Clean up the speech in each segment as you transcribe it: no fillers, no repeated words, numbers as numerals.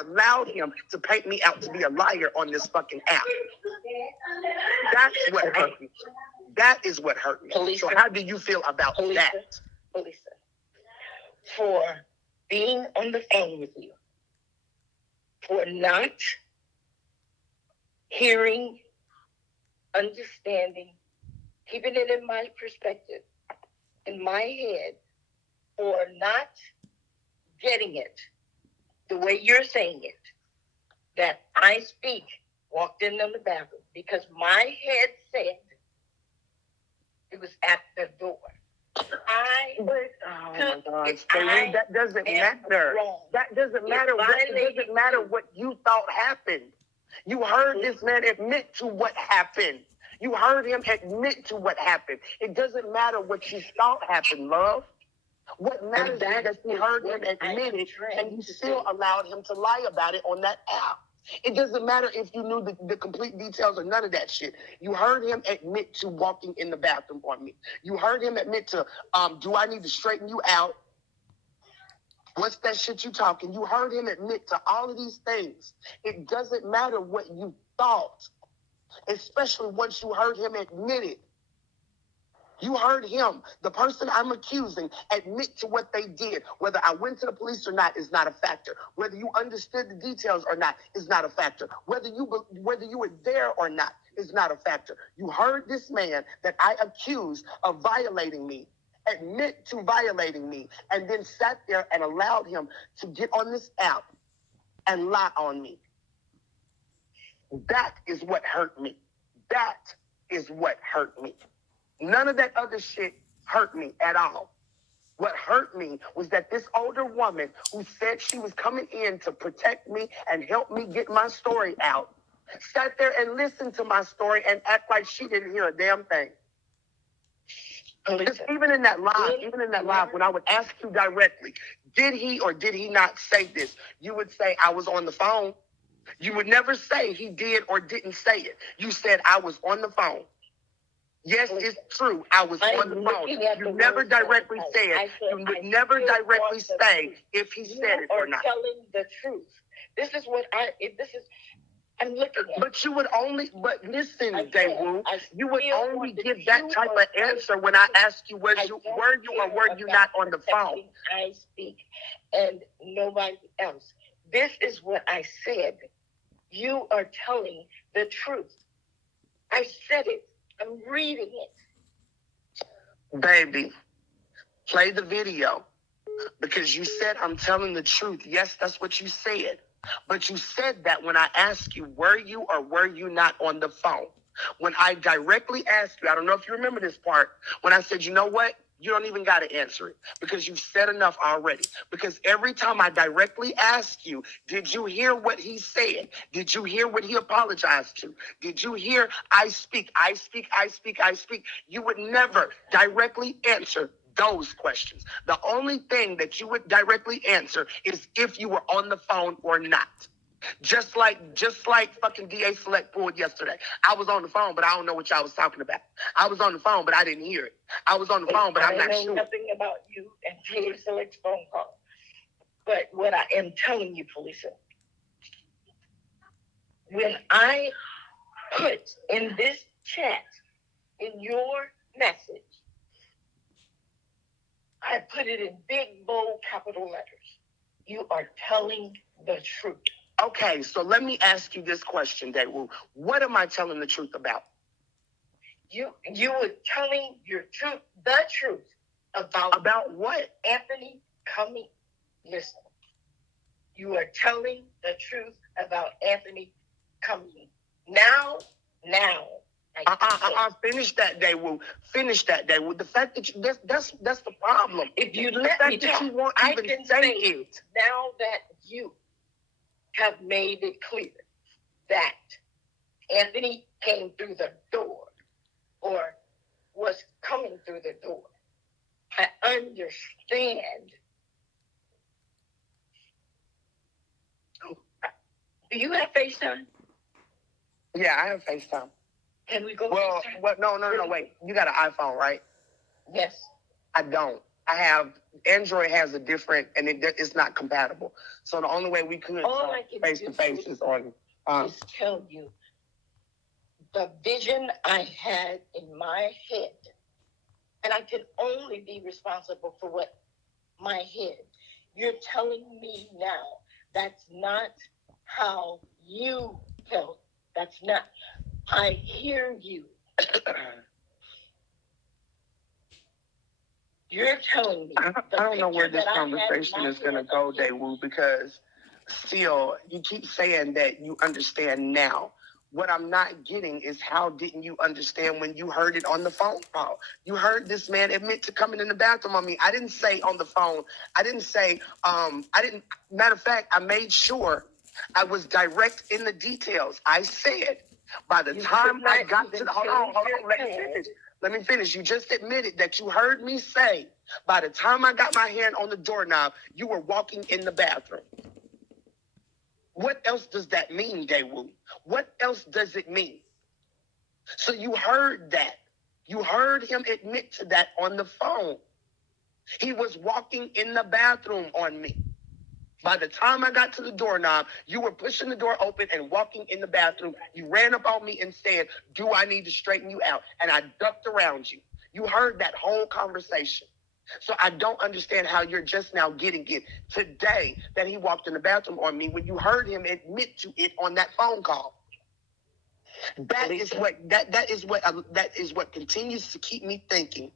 allowed him to paint me out to be a liar on this fucking app. That's what hurt me. That is what hurt me. Polisa, so how do you feel about that? Polisa, for being on the phone with you, for not hearing, understanding, keeping it in my perspective, in my head, for not getting it the way you're saying it, that I speak, walked in on the bathroom, because my head said it was at the door. Oh my God. That doesn't matter. That doesn't matter. It doesn't matter what you thought happened. You heard this man admit to what happened. You heard him admit to what happened. It doesn't matter what you thought happened, love. What matters is that you heard him admit it, and you still allowed him to lie about it on that app. It doesn't matter if you knew the complete details or none of that shit. You heard him admit to walking in the bathroom on me. You heard him admit to, do I need to straighten you out? What's that shit you talking? You heard him admit to all of these things. It doesn't matter what you thought, especially once you heard him admit it. You heard him, the person I'm accusing, admit to what they did. Whether I went to the police or not is not a factor. Whether you understood the details or not is not a factor. Whether you were there or not is not a factor. You heard this man that I accused of violating me admit to violating me, and then sat there and allowed him to get on this app and lie on me. That is what hurt me. That is what hurt me. None of that other shit hurt me at all. What hurt me was that this older woman who said she was coming in to protect me and help me get my story out, sat there and listened to my story and act like she didn't hear a damn thing. Because even in that live, when I would ask you directly, did he or did he not say this? You would say, I was on the phone. You would never say he did or didn't say it. You said, I was on the phone. Yes, it's true. I was on the phone. You never directly said. You would never directly say if he said it or not. Telling the truth. This is what I'm looking at. But you would only. But listen, Daewoo, you would only give that type of answer when I ask you, were you or were you not on the phone? I speak, and nobody else. This is what I said. You are telling the truth. I said it. I'm reading it. Baby, play the video. Because you said I'm telling the truth. Yes, that's what you said. But you said that when I asked you, were you or were you not on the phone? When I directly asked you, I don't know if you remember this part, when I said, you know what? You don't even got to answer it because you've said enough already. Because every time I directly ask you, did you hear what he said? Did you hear what he apologized to? Did you hear, I speak, I speak, I speak, I speak? You would never directly answer those questions. The only thing that you would directly answer is if you were on the phone or not. Just like fucking DA Select pulled yesterday. I was on the phone, but I don't know what y'all was talking about. I was on the phone, but I didn't hear it. I was on the phone, but I'm not sure. I know nothing about you and DA Select's phone call. But what I am telling you, Polisa, when I put in this chat, in your message, I put it in big, bold, capital letters. You are telling the truth. Okay, so let me ask you this question, Daewoo. What am I telling the truth about? You were telling your truth, the truth about what? Anthony coming. Listen, you are telling the truth about Anthony coming. Now. Finish that, Daewoo. Finish that, Daewoo. The fact that that's the problem. If you let me talk, you won't even say it. Now that you have made it clear that Anthony came through the door or was coming through the door, I understand. Do you have FaceTime? Yeah, I have FaceTime. Can we go? Well, no, wait. You got an iPhone, right? Yes. I don't. Android has a different, and it's not compatible. So the only way we could face to face is on. Just tell you the vision I had in my head, and I can only be responsible for what my head. You're telling me now that's not how you felt. That's not. I hear you. You're telling me. I don't know where this conversation is going to go, Daewoo, because still, you keep saying that you understand now. What I'm not getting is how didn't you understand when you heard it on the phone call? You heard this man admit to coming in the bathroom on me. I didn't say on the phone. I didn't say, matter of fact, I made sure I was direct in the details. I said, by the time I got to the, hold on, let me finish. You just admitted that you heard me say, by the time I got my hand on the doorknob, you were walking in the bathroom. What else does that mean, Daewoo? What else does it mean? So you heard that. You heard him admit to that on the phone. He was walking in the bathroom on me. By the time I got to the doorknob, you were pushing the door open and walking in the bathroom. You ran up on me and said, do I need to straighten you out? And I ducked around you. You heard that whole conversation. So I don't understand how you're just now getting it today that he walked in the bathroom on me when you heard him admit to it on that phone call. That is what continues to keep me thinking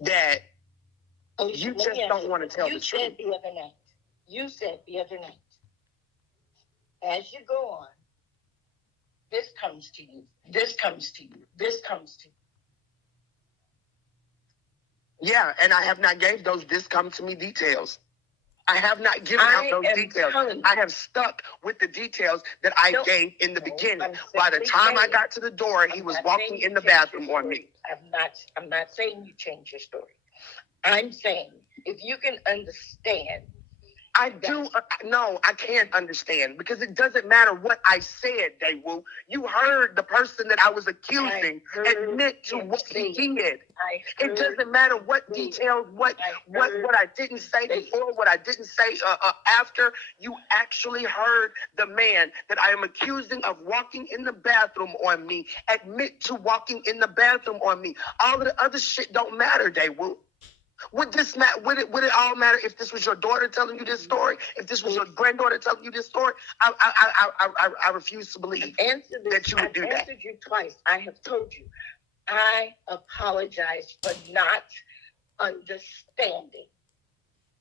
that you just don't want to tell the truth. You said the other night, as you go on, this comes to you, this comes to you, this comes to you. Yeah, and I have not gave those this come to me details. I have not given out those details. I have stuck with the details that I gave in the beginning. By the time I got to the door, he was walking in the bathroom on me. I'm not saying you change your story. I'm saying if you can understand. I do. No, I can't understand because it doesn't matter what I said, Daewoo. You heard the person that I was accusing admit to what he did. It doesn't matter what details, what I didn't say before, what I didn't say after. You actually heard the man that I am accusing of walking in the bathroom on me admit to walking in the bathroom on me. All of the other shit don't matter, Daewoo. Would it all matter if this was your daughter telling you this story? If this was your granddaughter telling you this story? I refuse to believe that you would do that. I've answered you twice. I have told you. I apologize for not understanding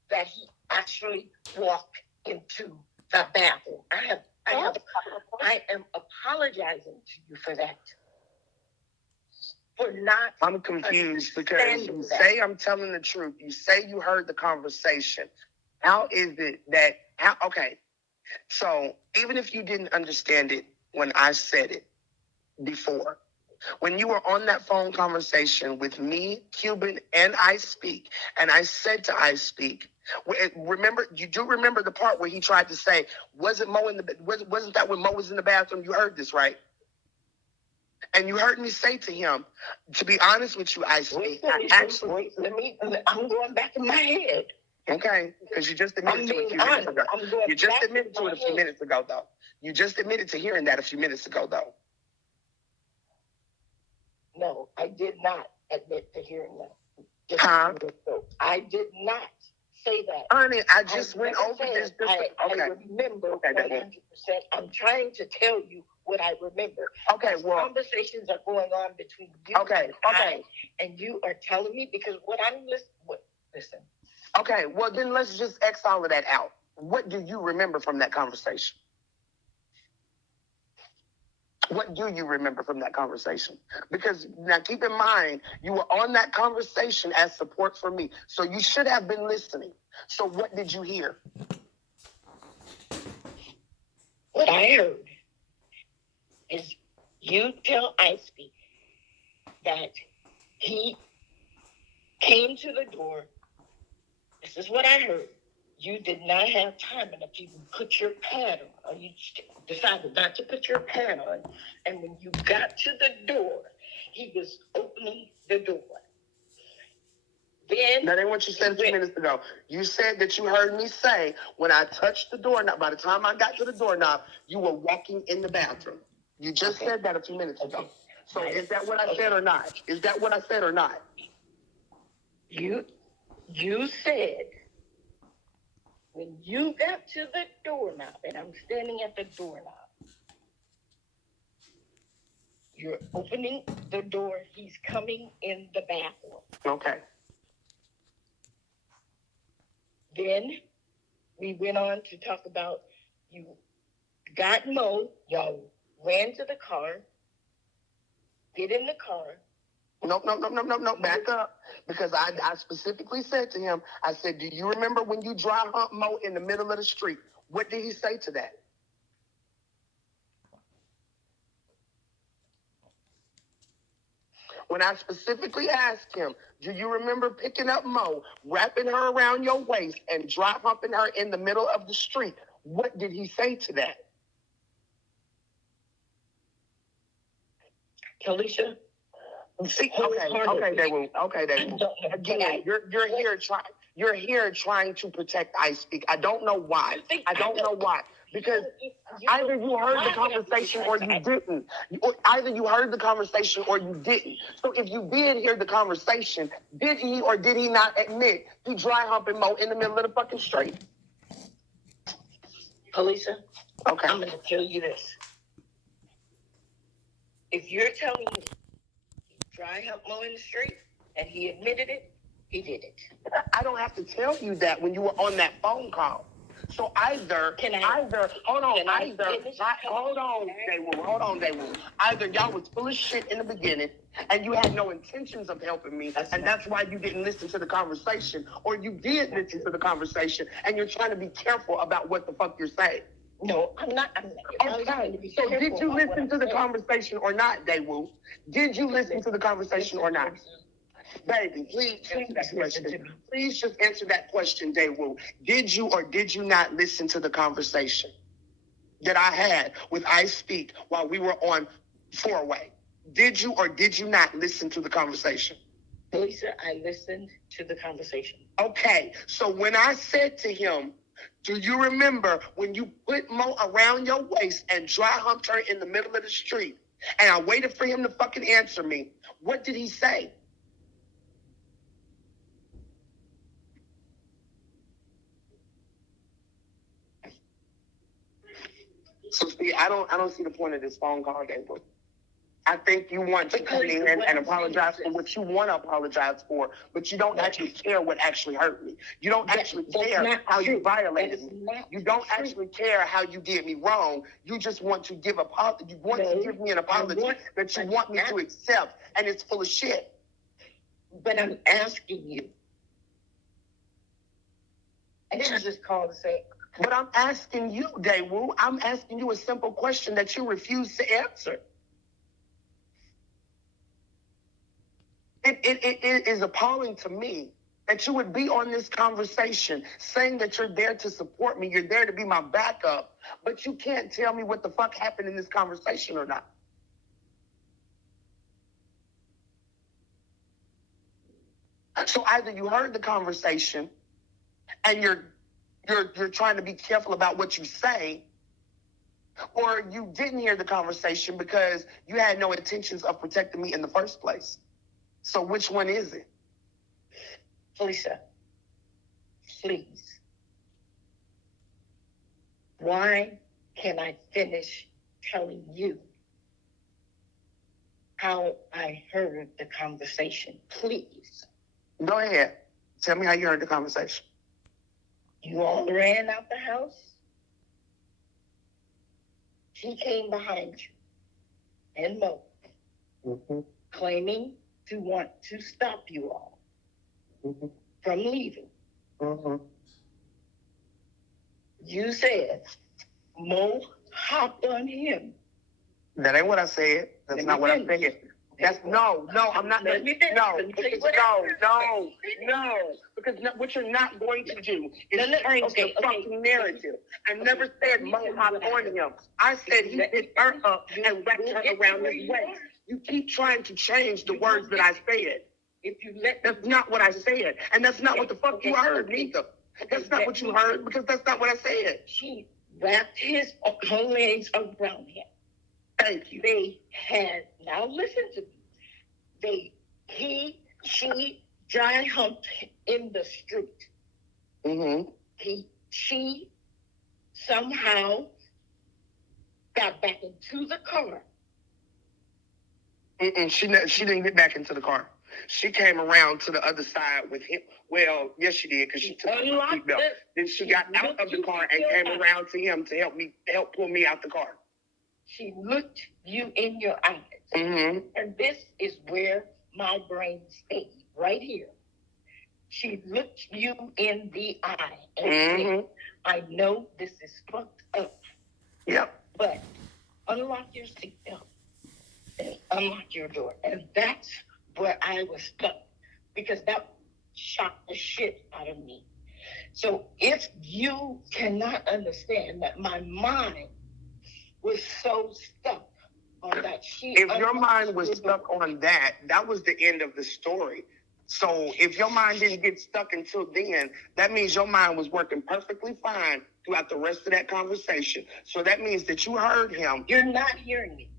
that he actually walked into the bathroom. I am apologizing to you for that. I'm confused because you say I'm telling the truth. You say you heard the conversation. How is it that, okay, so even if you didn't understand it when I said it before, when you were on that phone conversation with me, Cuban, and I Speak, and I said to I Speak, you do remember the part where he tried to say, wasn't that when Mo was in the bathroom? You heard this, right? And you heard me say to him, to be honest with you, I Speak. I'm going back in my head. Okay, because you just admitted to it a few minutes ago. You just admitted to it a few minutes ago, though. You just admitted to hearing that a few minutes ago, though. No, I did not admit to hearing that. Huh? I did not say that. Honey, I just went over this. I remember 100%. I'm trying to tell you what I remember. Okay, well, conversations are going on between you and you are telling me because what I'm listen. Okay, well then let's just X all of that out. What do you remember from that conversation? What do you remember from that conversation? Because now keep in mind, you were on that conversation as support for me. So you should have been listening. So what did you hear? What I heard is you tell I Speak that he came to the door. This is what I heard. You did not have time enough to even put your pad on, or you decided not to put your pad on. And when you got to the door, he was opening the door. Then that ain't what you said a few minutes ago. You said that you heard me say when I touched the doorknob, by the time I got to the doorknob, you were walking in the bathroom. You just said that a few minutes ago. So is that what I said or not? Is that what I said or not? You said when you got to the doorknob, and I'm standing at the doorknob, you're opening the door, he's coming in the bathroom. Okay. Then we went on to talk about you got Mo, y'all ran to the car, get in the car. No. Back up. Because I specifically said to him, I said, do you remember when you dry hump Mo in the middle of the street? What did he say to that? When I specifically asked him, do you remember picking up Mo, wrapping her around your waist, and dry humping her in the middle of the street? What did he say to that? Talisha? See, okay, David. Again, you're here trying to protect I Speak. I don't know why. Because either you heard the conversation or you didn't. Either you heard the conversation or you didn't. So if you did hear the conversation, did he or did he not admit he dry humping Mo in the middle of the fucking street? Talisha, okay. I'm going to tell you this. If you're telling me dry hump Mo in the street and he admitted it, he did it. I don't have to tell you that when you were on that phone call. So either y'all was full of shit in the beginning and you had no intentions of helping me, that's why you didn't listen to the conversation, or you did listen to the conversation and you're trying to be careful about what the fuck you're saying. No, I'm not. Okay. So did you listen to the conversation or not, Daewoo? Did you listen to the conversation or not? Baby, please answer that question. Please just answer that question, Daewoo. Did you or did you not listen to the conversation that I had with I Speak while we were on four-way? Did you or did you not listen to the conversation? Lisa, I listened to the conversation. Okay, so when I said to him, do you remember when you put Mo around your waist and dry humped her in the middle of the street? And I waited for him to fucking answer me. What did he say? So see, I don't see the point of this phone call, Gabriel. I think you want to come in and apologize for what you want to apologize for, but you don't actually care what actually hurt me. You don't actually care how you violated me. You don't actually care how you did me wrong. You just want to give to give me an apology that you want me to accept, and it's full of shit. But I'm asking you. I didn't just call to say. But I'm asking you, Daewoo. I'm asking you a simple question that you refuse to answer. It is appalling to me that you would be on this conversation saying that you're there to support me, you're there to be my backup, but you can't tell me what the fuck happened in this conversation or not. So either you heard the conversation and you're trying to be careful about what you say, or you didn't hear the conversation because you had no intentions of protecting me in the first place. So which one is it? Lisa, please. Why can't I finish telling you how I heard the conversation? Please. Go ahead. Tell me how you heard the conversation. You all ran out the house. She came behind you and Mo, claiming to want to stop you all from leaving. You said Mo hopped on him. That ain't what I said. That's not what I said. No, I'm not. No. Because what you're not going to do is change the fucking narrative. I never said Mo hopped on him. I said he picked her up and wrapped her around his waist. You keep trying to change the words that I said. if you let That's not what I said. And that's not what the fuck you heard neither. That's not what you heard because that's not what I said. She wrapped her legs around him. Thank you. They had, now listen to me. She dry humped in the street. Mm-hmm. She somehow got back into the car. She didn't get back into the car. She came around to the other side with him. Well, yes, she did because she took her seatbelt. Then she got out of the car and came around to him to help pull me out the car. She looked you in your eyes. Mm-hmm. And this is where my brain stayed, right here. She looked you in the eye and said, I know this is fucked up. Yep. But unlock your seatbelt and unlock your door. And that's where I was stuck because that shocked the shit out of me. So if you cannot understand that my mind was so stuck on that sheet. If your mind was stuck on that, that was the end of the story. So if your mind didn't get stuck until then, that means your mind was working perfectly fine throughout the rest of that conversation. So that means that you heard him. You're not hearing me.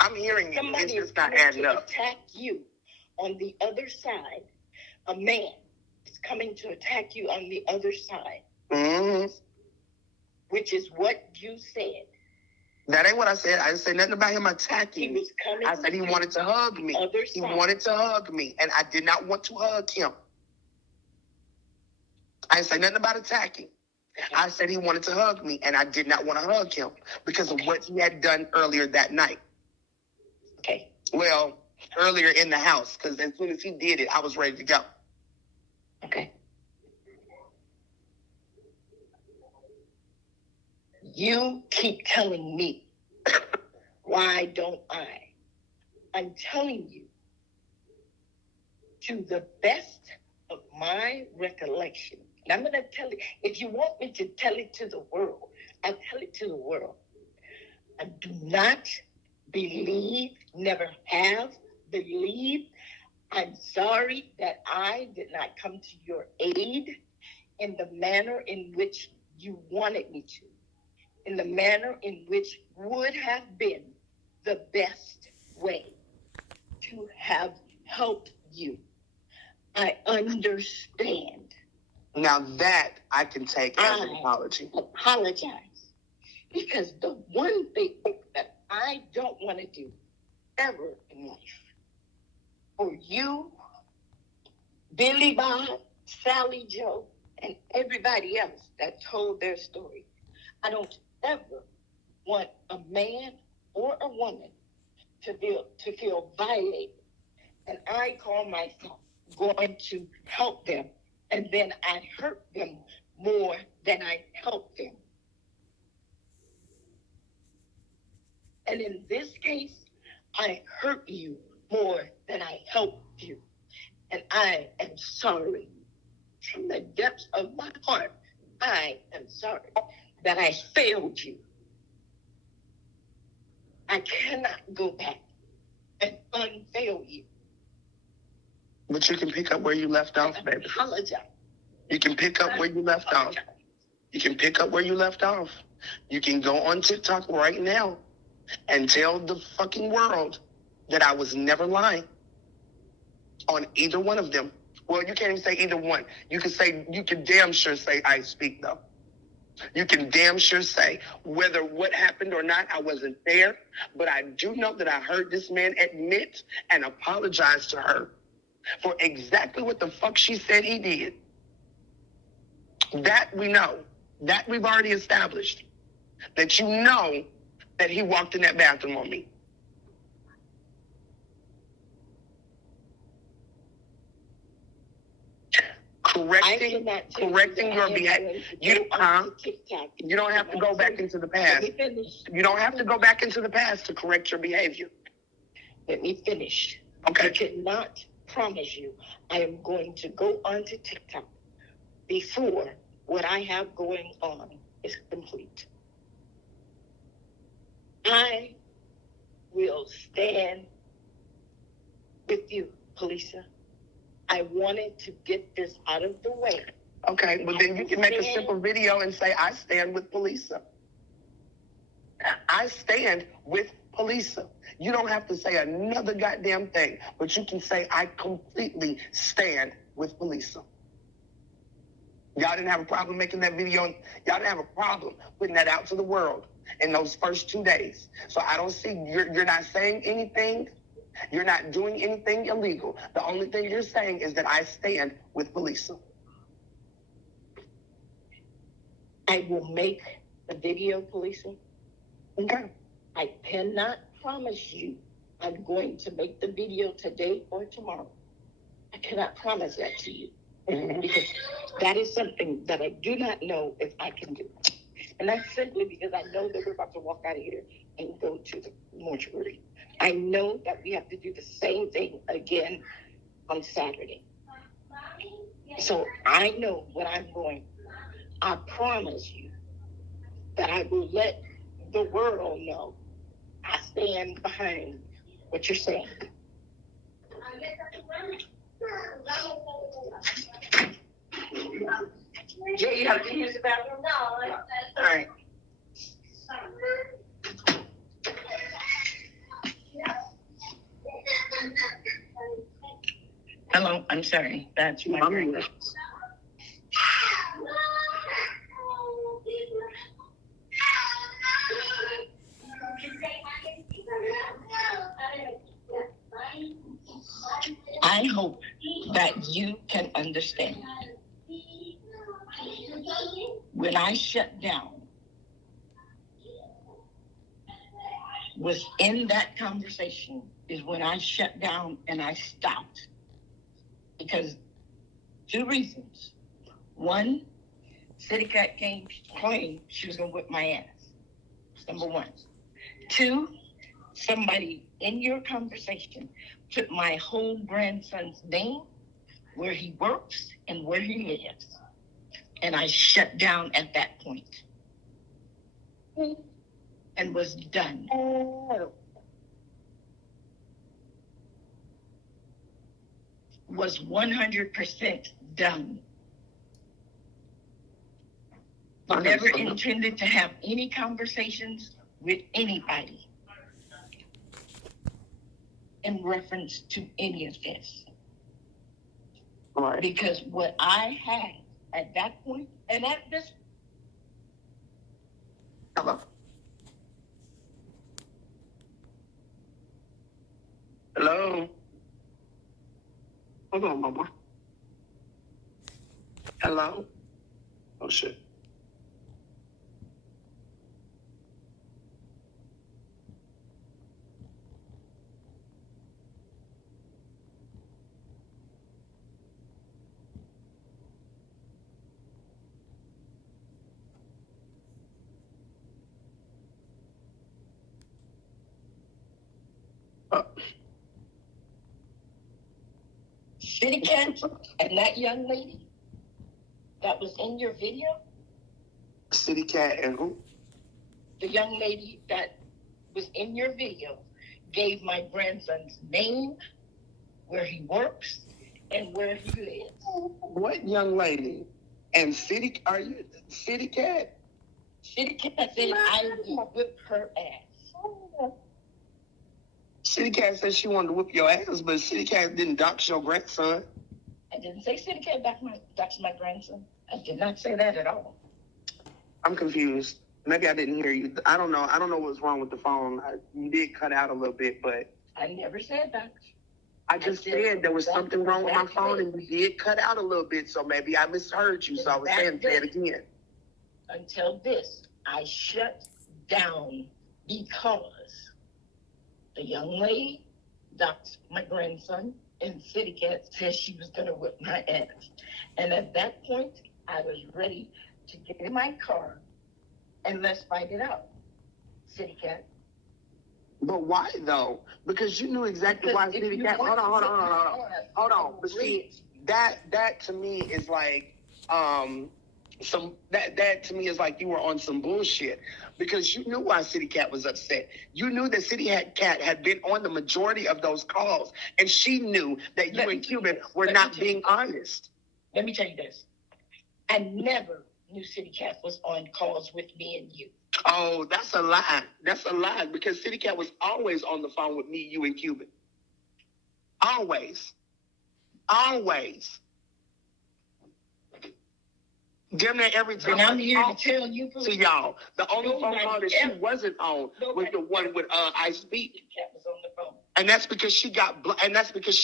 I'm hearing you. Somebody it's just not adding up. Attack you on the other side. A man is coming to attack you on the other side. Mm-hmm. Which is what you said. That ain't what I said. I didn't say nothing about him attacking me. I said he wanted to hug me. He wanted to hug me, and I did not want to hug him. I didn't say nothing about attacking. I said he wanted to hug me, and I did not want to hug him because of what he had done earlier that night. Okay. Well, earlier in the house, because as soon as he did it, I was ready to go. Okay. You keep telling me, why don't I? I'm telling you, to the best of my recollection, and I'm going to tell you, if you want me to tell it to the world, I'll tell it to the world. I do not believe, never have believed. I'm sorry that I did not come to your aid in the manner in which you wanted me to. In the manner in which would have been the best way to have helped you. I understand. Now that I can take as an apology. Apologize. Because the one thing that I don't want to do ever in life, for you, Billy Bob, Sally Joe, and everybody else that told their story, I don't ever want a man or a woman to feel violated. And I call myself going to help them. And then I hurt them more than I help them. And in this case, I hurt you more than I helped you. And I am sorry. From the depths of my heart, I am sorry that I failed you. I cannot go back and unfail you. But you can pick up where you left off, baby. Apologize. You can pick up where you left off. You can pick up where you left off. You can go on TikTok right now and tell the fucking world that I was never lying on either one of them. Well, you can't even say either one. You can damn sure say I speak though. You can damn sure say whether what happened or not, I wasn't there. But I do know that I heard this man admit and apologize to her for exactly what the fuck she said he did. That we know. That we've already established. That you know that he walked in that bathroom on me. Correcting your behavior. You don't have to go back into the past. You don't have to go back into the past to correct your behavior. Let me finish. Okay. I cannot promise you I am going to go onto TikTok before what I have going on is complete. I will stand with you Polisa, I wanted to get this out of the way. Okay, well then you can make a simple video and say, I stand with Polisa. I stand with Polisa. You don't have to say another goddamn thing, but you can say, I completely stand with Polisa. Y'all didn't have a problem making that video. Y'all didn't have a problem putting that out to the world in those first 2 days. So I don't see, you're not saying anything. You're not doing anything illegal. The only thing you're saying is that I stand with Polisa. I will make a video, Polisa. Okay. I cannot promise you I'm going to make the video today or tomorrow. I cannot promise that to you. Because that is something that I do not know if I can do. And that's simply because I know that we're about to walk out of here and go to the mortuary. I know that we have to do the same thing again on Saturday. So I know what I'm going. I promise you that I will let the world know I stand behind what you're saying. Jay, you have to use the bathroom? No. All right. Hello, I'm sorry. That's my English. I hope that you can understand. When I shut down, was in that conversation is when I shut down and I stopped. Because 2 reasons. One, City Cat came claimed she was going to whip my ass. Number 1. 2, somebody in your conversation took my whole grandson's name, where he works, and where he lives. And I shut down at that point. And was done. Was 100% done. I never intended to have any conversations with anybody in reference to any of this. Right. Because what I had at that point, and at this. Hello? Hello? Hold on, mama. Hello? Oh, shit. City Cat and that young lady that was in your video? City Cat and who? The young lady that was in your video gave my grandson's name, where he works, and where he lives. What young lady? And are you City Cat? City Cat said I will whip her ass. City Cat said she wanted to whip your ass, but City Cat didn't dox your grandson. I didn't say City Cat dox my grandson. I did not say that at all. I'm confused. Maybe I didn't hear you. I don't know. I don't know what's wrong with the phone. You did cut out a little bit, but I never said that. I just said there was something wrong with my phone, and you did cut out a little bit, so maybe I misheard you. So I was saying, say it again. Until this, I shut down because the young lady doxed my grandson, and City Cat said she was going to whip my ass. And at that point, I was ready to get in my car and let's fight it out, City Cat. But why though? Because you knew exactly why City Cat. Hold on. But see, that to me is like that to me is like you were on some bullshit. because you knew why City Cat was upset. You knew that City Cat had been on the majority of those calls, and she knew that you and Cuban were not being honest. Let me tell you this. I never knew City Cat was on calls with me and you. Oh, that's a lie. That's a lie, because City Cat was always on the phone with me, you, and Cuban. Always. Always. Damn near every time. And I'm here to tell you, to y'all, the only phone call that she wasn't on was the one with I Speak. Cat was on the phone. And that's because she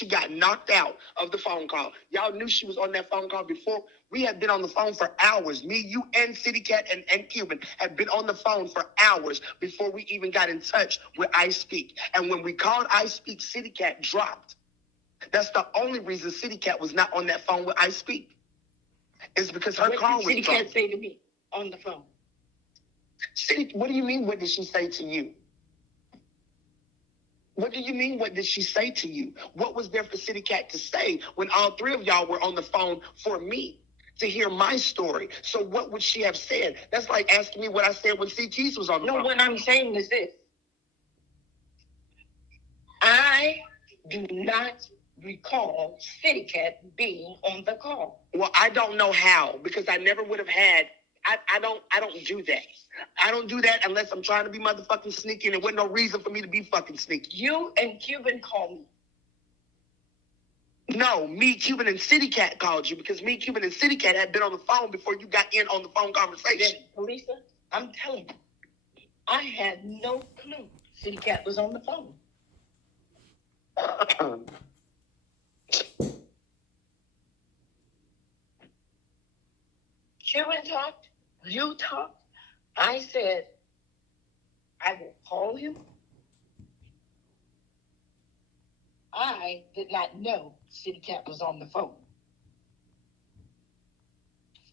got knocked out of the phone call. Y'all knew she was on that phone call before. We had been on the phone for hours. Me, you, and City Cat and Cuban had been on the phone for hours before we even got in touch with I Speak. And when we called I Speak, City Cat dropped. That's the only reason City Cat was not on that phone with I Speak. It's because her call was dropped. City Cat say to me on the phone? City, what do you mean? What did she say to you? What do you mean? What did she say to you? What was there for City Cat to say when all three of y'all were on the phone for me to hear my story? So what would she have said? That's like asking me what I said when CT's was on the phone. No, what I'm saying is this. I do not recall City Cat being on the call. Well, I don't know how, because I never would have had. I don't do that. I don't do that unless I'm trying to be motherfucking sneaky, and there wasn't no reason for me to be fucking sneaky. You and Cuban called me. No, me, Cuban, and City Cat called you, because me, Cuban, and City Cat had been on the phone before you got in on the phone conversation. Then, Lisa, I'm telling you, I had no clue City Cat was on the phone. Cuban talked, you talked. I said, I will call you. I did not know City Cat was on the phone.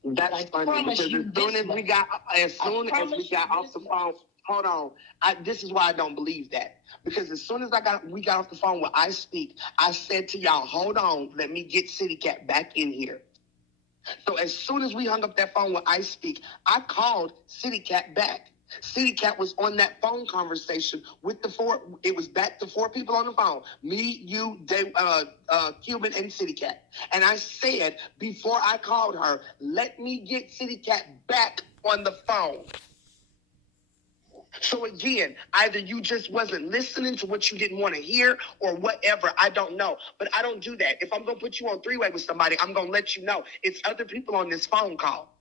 That's funny, because as soon as we got off the phone, hold on. This is why I don't believe that. Because as soon as we got off the phone with I Speak, I said to y'all, hold on, let me get City Cat back in here. So as soon as we hung up that phone with I Speak, I called City Cat back. City Cat was on that phone conversation with it was back to four people on the phone. Me, you, Cuban, and City Cat. And I said, before I called her, let me get City Cat back on the phone. So again, either you just wasn't listening to what you didn't want to hear or whatever, I don't know. But I don't do that. If I'm going to put you on three-way with somebody, I'm going to let you know it's other people on this phone call.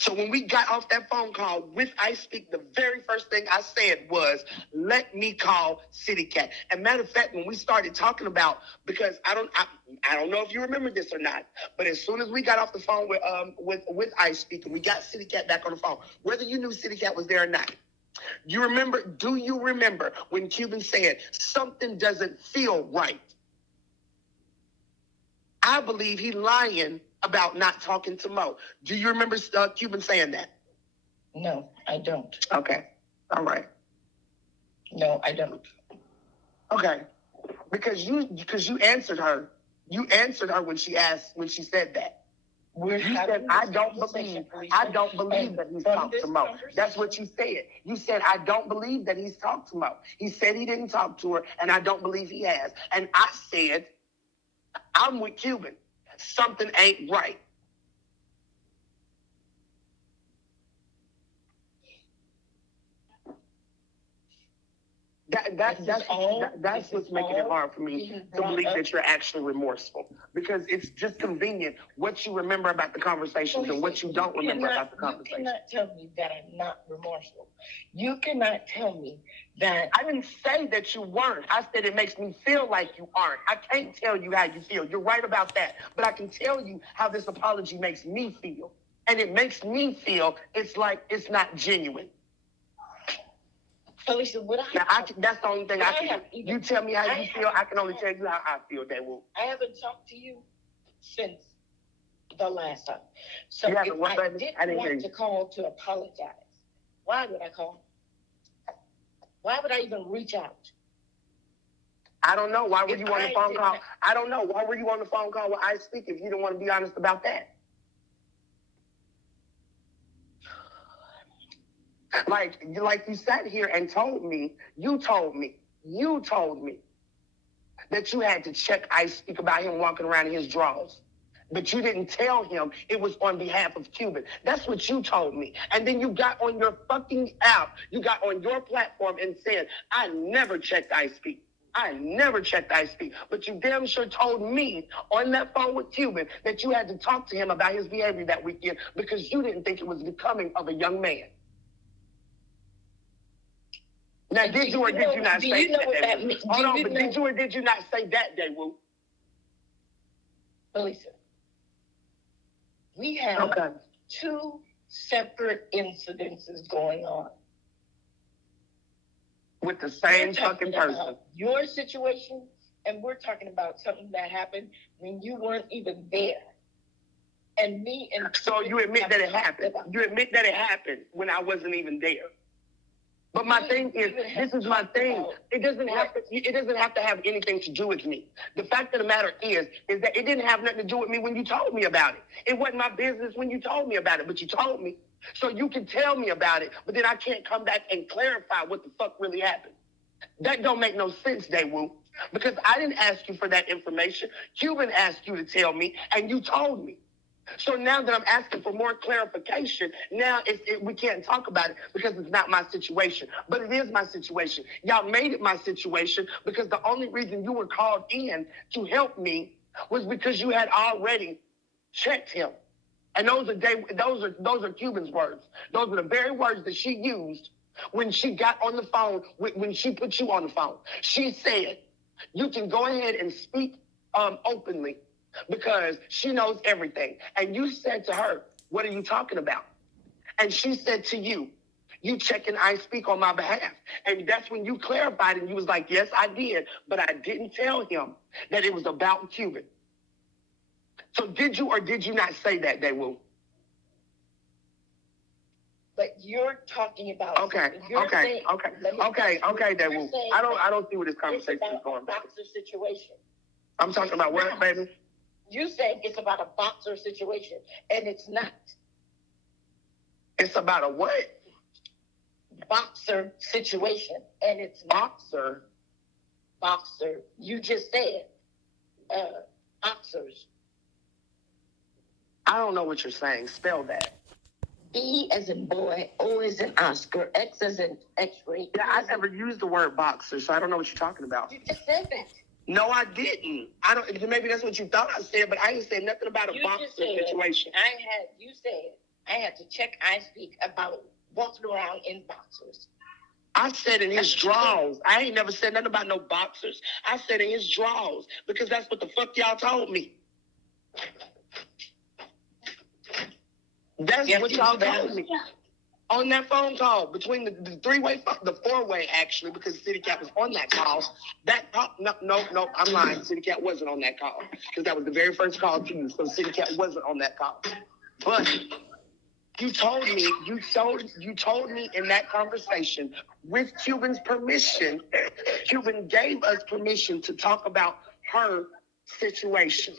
So when we got off that phone call with I Speak, the very first thing I said was, let me call City Cat. And matter of fact, when we started talking about, because I don't know if you remember this or not, but as soon as we got off the phone with I Speak and we got City Cat back on the phone, whether you knew City Cat was there or not, do you remember when Cuban said, something doesn't feel right? I believe he's lying about not talking to Mo. Do you remember Cuban saying that? No, I don't. Okay. All right. No, I don't. Okay. Because you answered her. You answered her when she said that. You said, I don't believe that he's talked to Mo. That's what you said. You said, I don't believe that he's talked to Mo. He said he didn't talk to her, and I don't believe he has. And I said, I'm with Cuban. Something ain't right. That's what's making it hard for me to believe that you're actually remorseful, because it's just convenient what you remember about the conversations and what you don't remember about the conversation. You cannot tell me that I'm not remorseful. You cannot tell me that. I didn't say that you weren't. I said it makes me feel like you aren't. I can't tell you how you feel. You're right about that. But I can tell you how this apology makes me feel. And it makes me feel it's like it's not genuine. Alicia, that's the only thing I can do. You tell me how you feel. I can only tell you how I feel, Daewoo. I haven't talked to you since the last time. So if I didn't want to call to apologize, why would I call? Why would I even reach out? I don't know. Why were you on the phone call? I don't know. Why were you on the phone call with I Speak if you didn't want to be honest about that? Like you sat here and you told me that you had to check Ice Speak about him walking around in his drawers. But you didn't tell him it was on behalf of Cuban. That's what you told me. And then you got on your fucking app, you got on your platform and said, I never checked Ice Speak. I never checked Ice Speak. But you damn sure told me on that phone with Cuban that you had to talk to him about his behavior that weekend because you didn't think it was becoming of a young man. Now, did you or did you not say that? What that means? Hold on, but did you or did you not say that, Daewoo? Listen, we have two separate incidences going on. With the same fucking person. Your situation, and we're talking about something that happened when you weren't even there. And me and so you admit that it happened. You admit that it happened when I wasn't even there. But my thing is, this is my thing. It doesn't have to have anything to do with me. The fact of the matter is that it didn't have nothing to do with me when you told me about it. It wasn't my business when you told me about it, but you told me. So you can tell me about it, but then I can't come back and clarify what the fuck really happened. That don't make no sense, Daewoo. Because I didn't ask you for that information. Cuban asked you to tell me, and you told me. So now that I'm asking for more clarification, now we can't talk about it because it's not my situation. But it is my situation. Y'all made it my situation because the only reason you were called in to help me was because you had already checked him. And those are Cuban's words. Those are the very words that she used when she got on the phone, when she put you on the phone. She said, you can go ahead and speak openly because she knows everything. And you said to her, what are you talking about? And she said to you, you checking I Speak on my behalf. And that's when you clarified and you was like, yes, I did. But I didn't tell him that it was about Cuban. So did you or did you not say that, Daewoo? But you're talking about okay, Daewoo. I don't see where this conversation is going. Boxer situation. I'm talking about what, baby? You said it's about a boxer situation, and it's not. It's about a what? Boxer situation, and it's not. Boxer. You just said boxers. I don't know what you're saying. Spell that. B as in boy, O as in Oscar, X as in X-ray. Yeah, I never used the word boxer, so I don't know what you're talking about. You just said that. No, I didn't. I don't. Maybe that's what you thought I said, but I didn't say nothing about a boxer situation. You said I had to check I Speak about walking around in boxers. I said in his drawers. I ain't never said nothing about no boxers. I said in his drawers because that's what the fuck y'all told me. That's what y'all told me. On that phone call between the three-way, the four-way actually, because City Cat was on that call. That call, no, I'm lying. City Cat wasn't on that call because that was the very first call to you. So City Cat wasn't on that call. But you told me in that conversation with Cuban's permission. Cuban gave us permission to talk about her situation.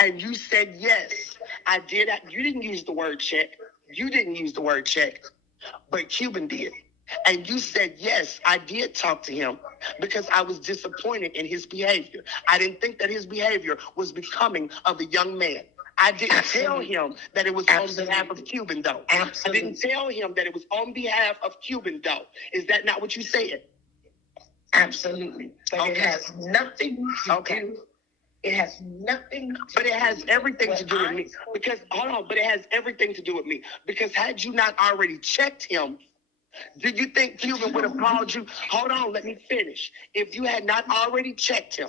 And you said, yes, I did. You didn't use the word check. But Cuban did. And you said, yes, I did talk to him because I was disappointed in his behavior. I didn't think that his behavior was becoming of a young man. I didn't tell him that it was on behalf of Cuban, though. I didn't tell him that it was on behalf of Cuban, though. Is that not what you said? Absolutely. But it has nothing to do. It has nothing to But it has everything to do with me. Because, hold on, but it has everything to do with me. Because had you not already checked him, did you think Cuban would have called you? Hold on, let me finish. If you had not already checked him,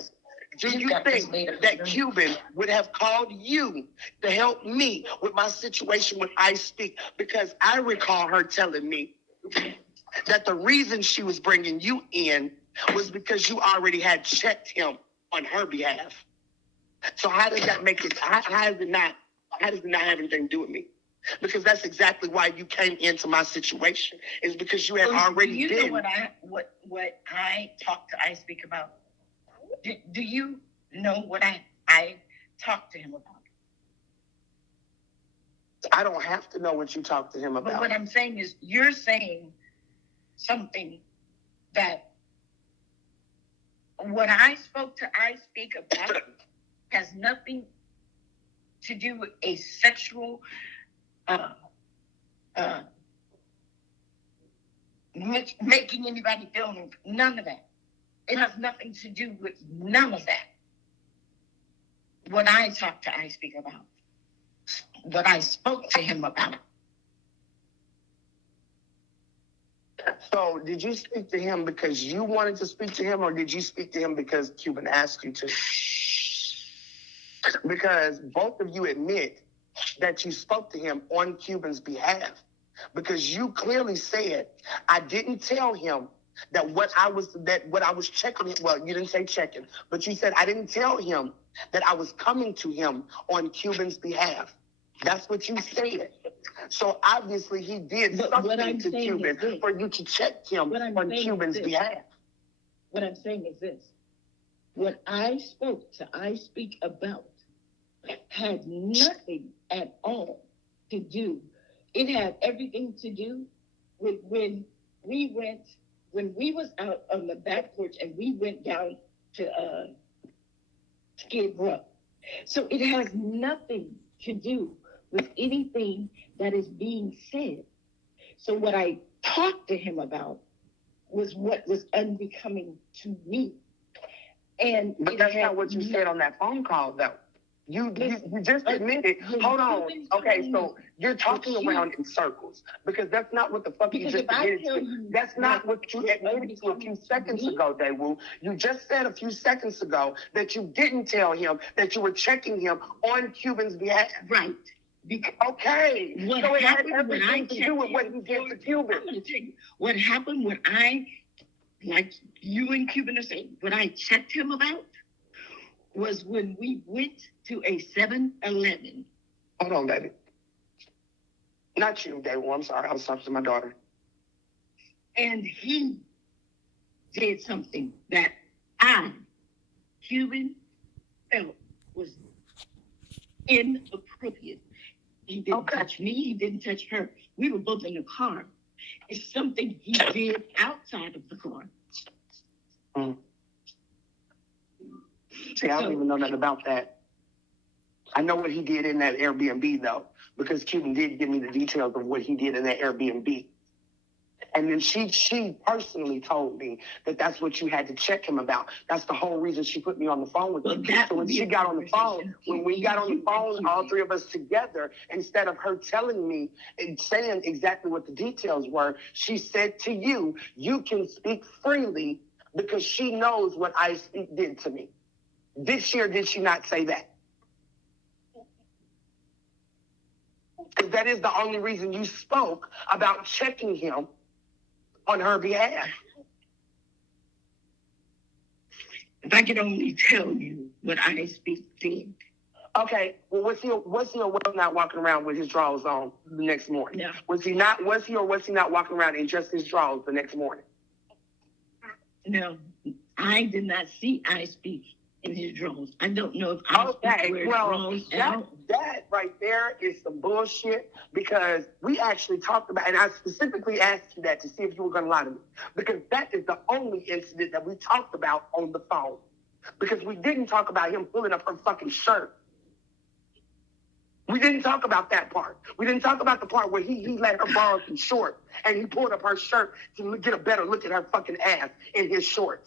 do you think that Cuban would have called you to help me with my situation with I Speak? Because I recall her telling me that the reason she was bringing you in was because you already had checked him on her behalf. So how does that make it? How does it not have anything to do with me? Because that's exactly why you came into my situation. Is because you had already been. Do you know what I talked to I Speak about? Do you know what I talked to him about? I don't have to know what you talked to him about. But what I'm saying is, you're saying something that what I spoke to I Speak about has nothing to do with a sexual making anybody feel none of that. It has nothing to do with none of that. What I talked to I Speak about, what I spoke to him about. So did you speak to him because you wanted to speak to him, or did you speak to him because Cuban asked you to? Because both of you admit that you spoke to him on Cuban's behalf. Because you clearly said, I didn't tell him that what I was checking. Well, you didn't say checking, but you said I didn't tell him that I was coming to him on Cuban's behalf. That's what you said. So obviously he did something to Cuban for you to check him on Cuban's behalf. What I'm saying is this. What I spoke to I Speak about had nothing at all to do. It had everything to do with when we was out on the back porch and we went down to Skid Row. So it has nothing to do with anything that is being said. So what I talked to him about was what was unbecoming to me. But that's not what you said on that phone call, though. You just admitted. Hold on. Okay, so you're talking around in circles because that's not what the fuck you just admitted to. That's not what you admitted to a few seconds ago, Daewoo. You just said a few seconds ago that you didn't tell him that you were checking him on Cuban's behalf. Right. Okay. So it had everything to do with what he did to Cuban. I'm going to tell you what happened when like you and Cuban are saying, what I checked him about was when we went to a 7-Eleven. Hold on, baby. Not you, Daewoo. I'm sorry. I was talking to my daughter. And he did something that Cuban, felt was inappropriate. He didn't touch me. He didn't touch her. We were both in the car. It's something he did outside of the car. Mm. See, I don't even know nothing about that. I know what he did in that Airbnb, though, because Cuban did give me the details of what he did in that Airbnb. And then she personally told me that that's what you had to check him about. That's the whole reason she put me on the phone with him. So when she got on the phone, when we got on the phone, all three of us together, instead of her telling me and saying exactly what the details were, she said to you, you can speak freely because she knows what I Speak did to me. Did she or did she not say that? Because that is the only reason you spoke about checking him on her behalf. If I could only tell you what I Speak did. Okay, well, was he not walking around with his drawers on the next morning? No. Was he not walking around in just his drawers the next morning? No, I did not see I Speak in his drawers. I don't know if I Speak wears drawers out. That right there is some bullshit because we actually talked about, and I specifically asked you that to see if you were going to lie to me, because that is the only incident that we talked about on the phone, because we didn't talk about him pulling up her fucking shirt. We didn't talk about that part. We didn't talk about the part where he let her borrow some shorts and he pulled up her shirt to get a better look at her fucking ass in his shorts.